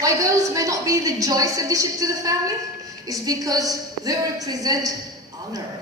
Why girls may not be the joyous addition to the family is because they represent honor.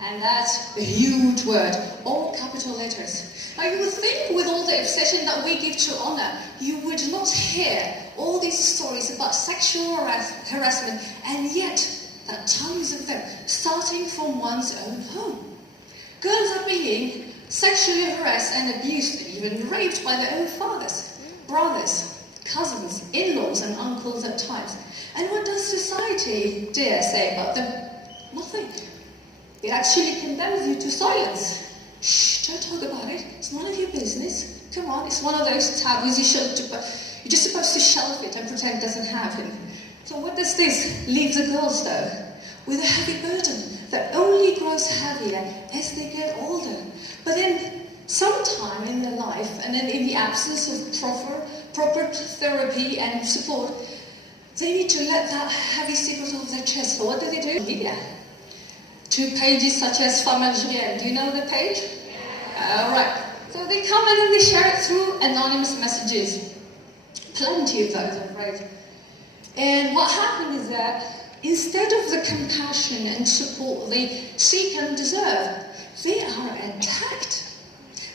And that's a huge word, all capital letters. Now you would think with all the obsession that we give to honor, you would not hear all these stories about sexual harassment, and yet there are tons of them, starting from one's own home. Girls are being sexually harassed and abused, even raped by their own fathers, brothers, cousins, in-laws and uncles at times. And what does society dare say about them? Nothing. It actually condemns you to silence. Shh, don't talk about it. It's none of your business. Come on, it's one of those taboos you're just supposed to shelf it and pretend it doesn't happen. So what does this leave the girls though? With a heavy burden that only grows heavier as they get older. But then sometime in their life, and then in the absence of proper therapy and support, they need to let that heavy secret off their chest. So what do? Media. 2 pages such as Femme Algerian. Do you know the page? Right. So they come in and they share it through anonymous messages. Plenty of those, I'm afraid. And what happened is that instead of the compassion and support they seek and deserve, they are attacked.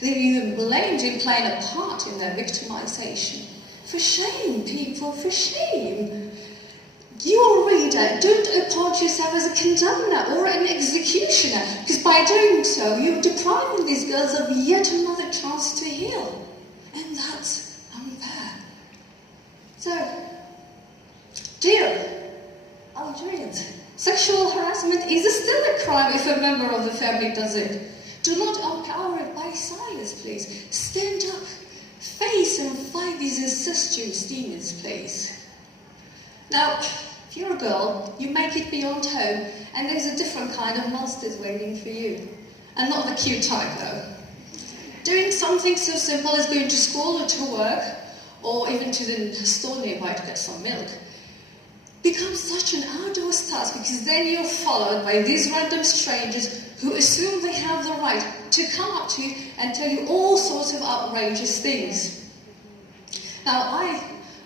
They're even blamed in playing a part in their victimization. For shame, people, for shame. Your reader, don't approach yourself as a condemner or an executioner, because by doing so, you're depriving these girls of yet another chance to heal. And that's unfair. So, dear Algerians, sexual harassment is still a crime if a member of the family does it. Do not empower it by silence, please. Stand up, face and fight these incestuous demons, please. Now, if you're a girl, you make it beyond home, and there's a different kind of monsters waiting for you. And not the cute type, though. Doing something so simple as going to school or to work, or even to the store nearby to get some milk, becomes such an arduous task, because then you're followed by these random strangers who assume they have the right to come up to you and tell you all sorts of outrageous things. Now, I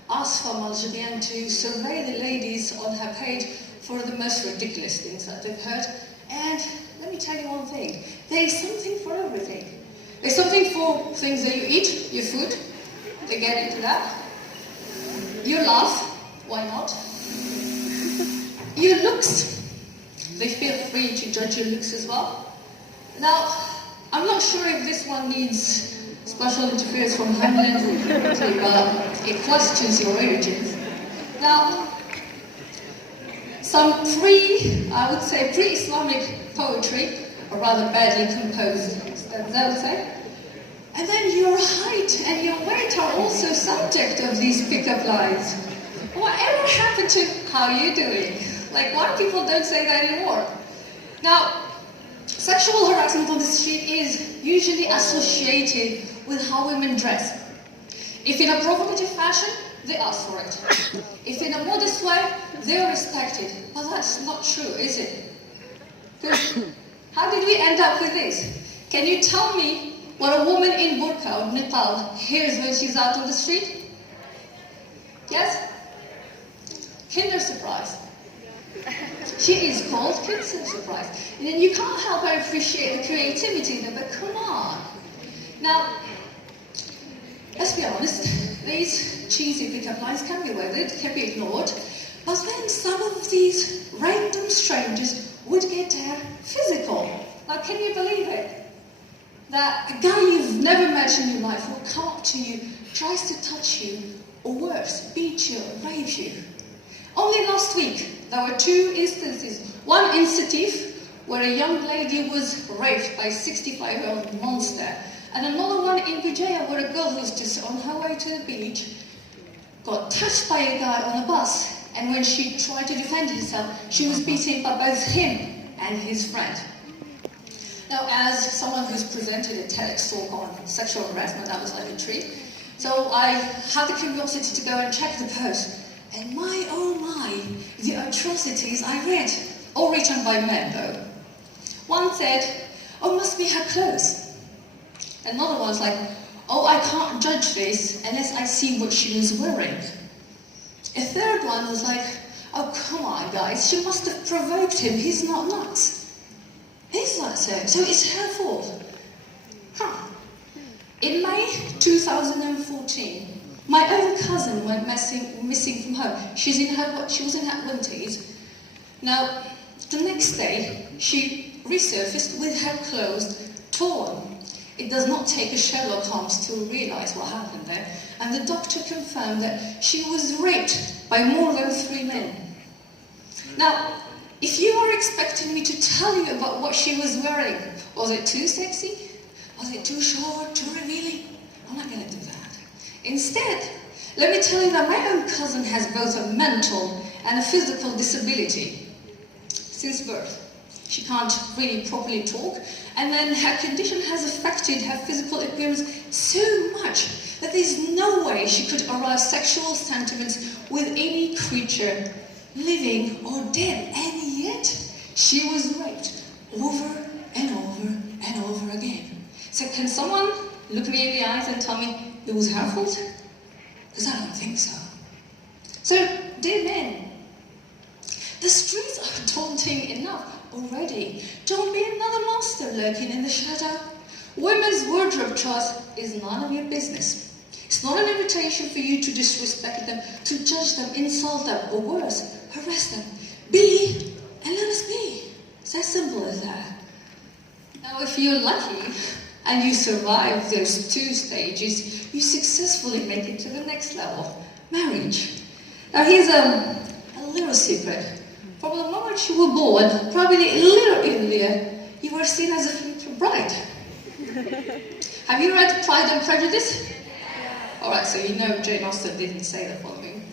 asked Femme Algerian to survey the ladies on her page for the most ridiculous things that they've heard, and let me tell you one thing, there is something for everything. There's something for things that you eat, your food, they get into that. Your laugh, why not? Your looks, they feel free to judge your looks as well. Now, I'm not sure if this one needs special interference from Hamlet, but it questions your origins. Now, some I would say pre-Islamic poetry, or rather badly composed, I would say. And then your height and your weight are also subject of these pickup lines. Whatever happened to how you doing? Like, why people don't say that anymore? Now, sexual harassment on the street is usually associated with how women dress. If in a provocative fashion, they ask for it. If in a modest way, they are respected. But that's not true, is it? Because how did we end up with this? Can you tell me what a woman in burqa or niqab hears when she's out on the street? Yes? Kinder surprise. She is called Kinder surprise. And then you can't help but appreciate the creativity there, but come on. Now, let's be honest, these cheesy pickup lines can be weathered, can be ignored, but then some of these random strangers would get physical. Now, can you believe it? That a guy you've never met in your life will come up to you, tries to touch you, or worse, beat you, rape you. Only last week, there were 2 instances. One in Sétif, where a young lady was raped by a 65-year-old monster, and another one in Jijel, where a girl who was just on her way to the beach got touched by a guy on a bus, and when she tried to defend herself, she was beaten by both him and his friend. Now, as someone who's presented a TEDx talk on sexual harassment, that was like a treat. So I had the curiosity to go and check the post. And my, oh my, the atrocities I read. All written by men, though. One said, oh, must be her clothes. Another one's like, oh, I can't judge this unless I see what she was wearing. A third one was like, oh, come on, guys, she must have provoked him. He's not nuts. He's not so it's her fault. Huh. In May 2014, my own cousin went missing from home. She was in her 20s. Now, the next day, she resurfaced with her clothes torn. It does not take a Sherlock Holmes to realize what happened there. And the doctor confirmed that she was raped by more than 3 men. Now, if you are expecting me to tell you about what she was wearing, was it too sexy? Was it too short, too revealing? I'm not going to do that. Instead, let me tell you that my own cousin has both a mental and a physical disability since birth. She can't really properly talk, and then her condition has affected her physical appearance so much that there's no way she could arouse sexual sentiments with any creature, living or dead, and yet she was raped over and over and over again. So can someone look me in the eyes and tell me it was her fault? Because I don't think so. So, dear men, the streets are daunting enough already. Don't be another monster lurking in the shadow. Women's wardrobe choice is none of your business. It's not an invitation for you to disrespect them, to judge them, insult them, or worse, harass them. Be, and let us be. It's as simple as that. Now, if you're lucky, and you survive those 2 stages, you successfully make it to the next level, marriage. Now here's a little secret. From the moment you were born, probably a little earlier, you were seen as a future bride. Have you read Pride and Prejudice? Alright, so you know Jane Austen didn't say the following.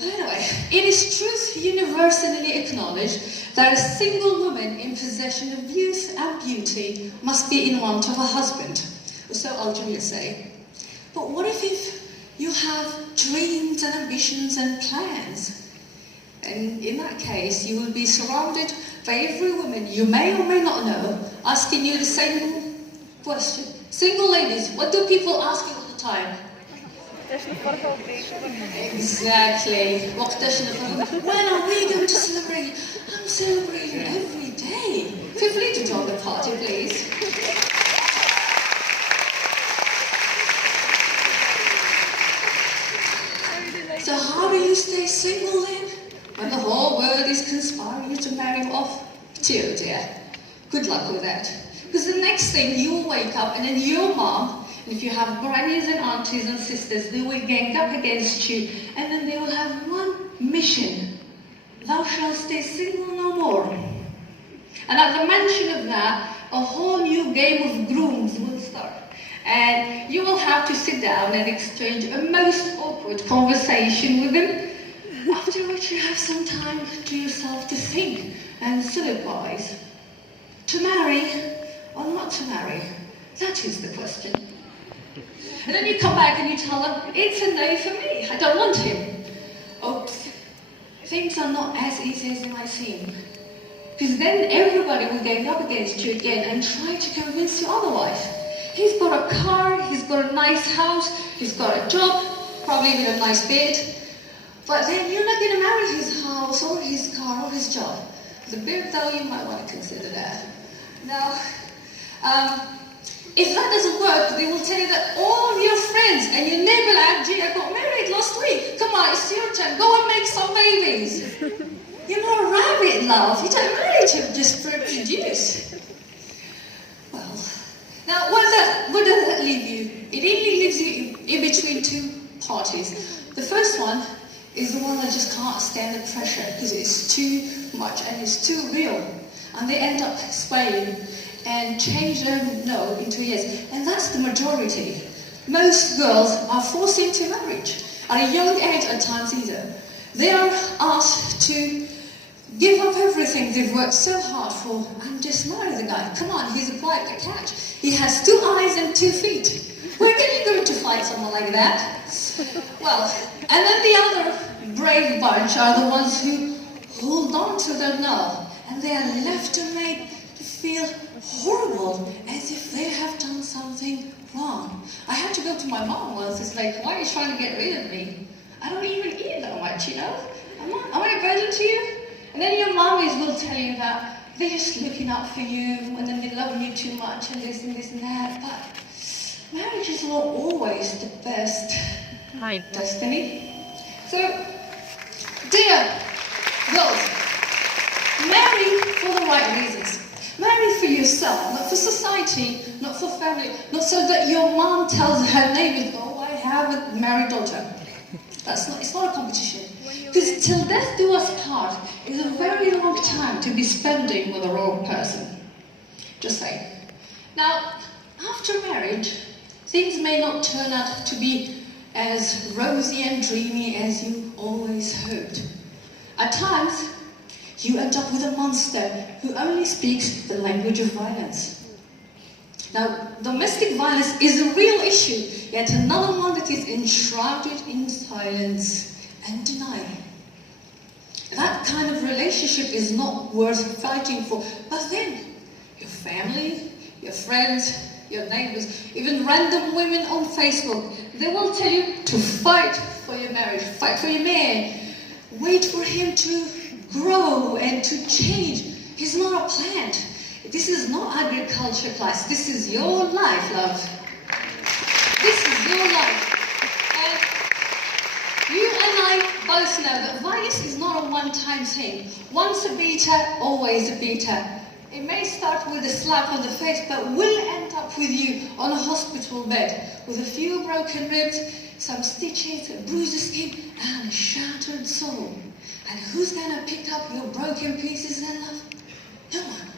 Anyway, it is truth universally acknowledged that a single woman in possession of youth and beauty must be in want of a husband, or so Algerian say. But what if you have dreams and ambitions and plans? And in that case, you will be surrounded by every woman you may or may not know asking you the same question. Single ladies, what do people ask you all the time? Exactly. When are we going to celebrate? I'm celebrating every day. Feel free to join the party, please. So how do you stay single then? When the whole world is conspiring to marry you off? Dear, dear. Good luck with that. Because the next thing you will wake up and then your mom, and if you have grannies and aunties and sisters, they will gang up against you, and then they will have one mission. Thou shalt stay single no more. And at the mention of that, a whole new game of grooms will start. And you will have to sit down and exchange a most awkward conversation with them, after which you have some time to yourself to think and soliloquize. To marry or not to marry? That is the question. And then you come back and you tell them, it's a no for me, I don't want him. Oh, things are not as easy as they might seem. Because then everybody will gang up against you again and try to convince you otherwise. He's got a car, he's got a nice house, he's got a job, probably even a nice bed. But then you're not going to marry his house or his car or his job. The bed, though, you might want to consider that. Now, if that doesn't work, they will tell you that all of your friends and your neighbor Jijel got married last week. Come on, it's your turn. Go and make some babies. You're not a rabbit, love. You don't marry to just reproduce. Well, now what does that leave you? It only leaves you in between 2 parties. The first one is the one that just can't stand the pressure because it's too much and it's too real. And they end up swaying and change their no into a yes. And that's the majority. Most girls are forced into marriage at a young age at times either. They are asked to give up everything they've worked so hard for and just marry the guy. Come on, he's a quiet catch. He has 2 eyes and 2 feet. Where are you going to find someone like that? Well, and then the other brave bunch are the ones who hold on to their no, and they are left to make to feel horrible, as if they have done something wrong. I had to go to my mom once. It's like, why are you trying to get rid of me? I don't even eat that much, you know? Am I a burden to you? And then your mommies will tell you that they're just looking out for you and then they love you too much and this and this and that. But marriage is not always the best destiny. So, dear girls, marry for the right reasons. Marry for yourself, not for society, not for family, not so that your mom tells her neighbors, oh, I have a married daughter. It's not a competition. Because till death do us part is a very long time to be spending with a wrong person. Just saying. Now, after marriage, things may not turn out to be as rosy and dreamy as you always hoped. At times, you end up with a monster who only speaks the language of violence. Now, domestic violence is a real issue, yet another one that is enshrouded in silence and denial. That kind of relationship is not worth fighting for, but then your family, your friends, your neighbors, even random women on Facebook, they will tell you to fight for your marriage, fight for your man, wait for him to grow and to change. He's not a plant. This is not agriculture class. This is your life, love. This is your life. And you and I both know that violence is not a one-time thing. Once a beater, always a beater. It may start with a slap on the face, but will end up with you on a hospital bed with a few broken ribs, some stitches, a bruised skin, and a shattered soul. And who's gonna pick up your broken pieces then, love? No one.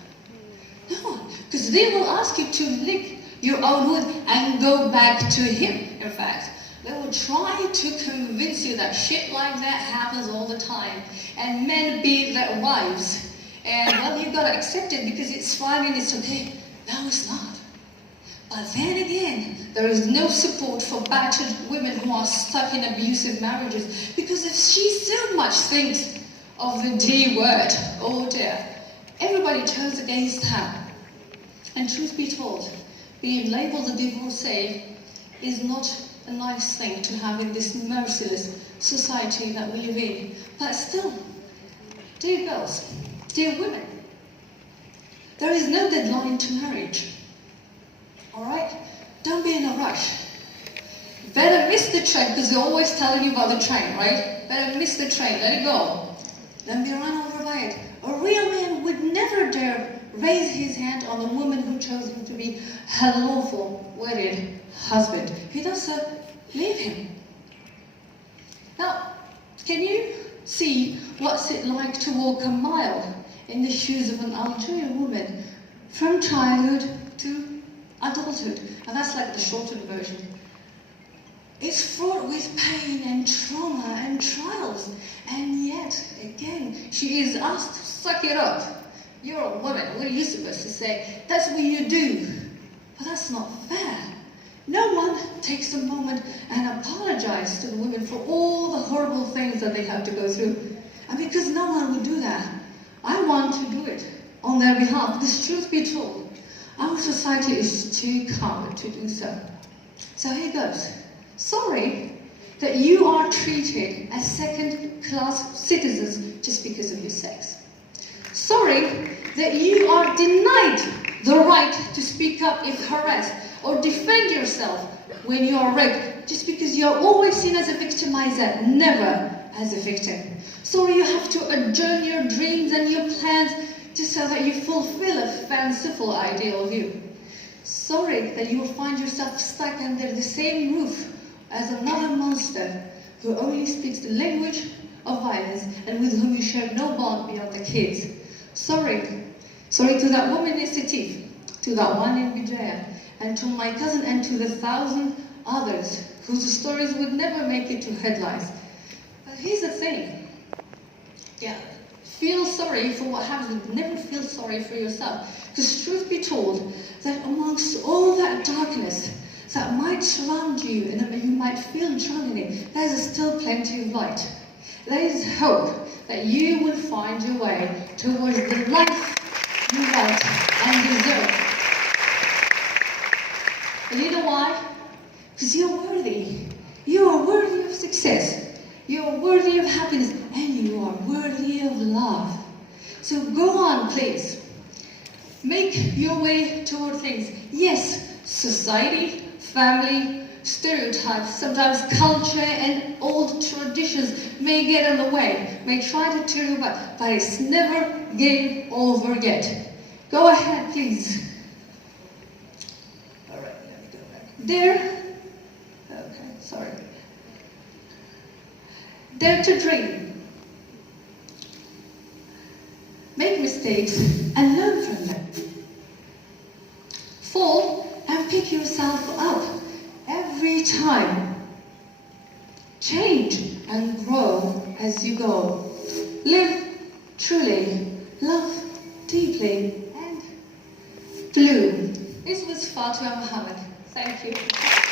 No one. Because they will ask you to lick your own wound and go back to him, in fact. They will try to convince you that shit like that happens all the time. And men beat their wives. And, well, you've got to accept it because it's fine and it's okay. No, it's not. But then again, there is no support for battered women who are stuck in abusive marriages. Because if she so much thinks of the D word, oh dear, everybody turns against her. And truth be told, being labelled a divorcee is not a nice thing to have in this merciless society that we live in. But still, dear girls, dear women, there is no deadline to marriage. Alright? Don't be in a rush. Better miss the train, because they're always telling you about the train, right? Better miss the train, let it go. Then be run over by it. A real man would never dare raise his hand on a woman who chose him to be her lawful wedded husband. He does so, leave him. Now, can you see what's it like to walk a mile in the shoes of an Algerian woman from childhood to adulthood? And that's like the shortened version. It's fraught with pain and trauma and trials. And yet, again, she is asked to suck it up. You're a woman, what are you supposed to say? That's what you do. But that's not fair. No one takes a moment and apologizes to the women for all the horrible things that they have to go through. And because no one would do that, I want to do it on their behalf. Because truth be told, our society is too coward to do so. So here goes. Sorry that you are treated as second-class citizens just because of your sex. Sorry that you are denied the right to speak up if harassed or defend yourself when you are raped just because you are always seen as a victimizer, never as a victim. Sorry you have to adjourn your dreams and your plans just so that you fulfill a fanciful ideal of you. Sorry that you will find yourself stuck under the same roof as another monster who only speaks the language of violence and with whom you share no bond beyond the kids. Sorry. Sorry to that woman in Sétif, to that one in Jijel, and to my cousin and to the 1,000 others whose stories would never make it to headlines. But here's the thing. Yeah, feel sorry for what happens, but never feel sorry for yourself. Because truth be told, that amongst all that darkness that might surround you and that you might feel drowned in it, there's still plenty of light. There is hope that you will find your way towards the life you want and deserve. And you know why? Because you're worthy. You are worthy of success. worthy of happiness, and you are worthy of love. So go on, please. Make your way toward things. Yes, society, family, stereotypes, sometimes culture and old traditions may get in the way, may try to turn you back, but it's never game over yet. Go ahead, please. All right, let me go back. Dare, okay, sorry. Dare to dream. Make mistakes and learn from them. Fall and pick yourself up every time. Change and grow as you go. Live truly, love deeply, and bloom. This was Fatima Muhammad. Thank you.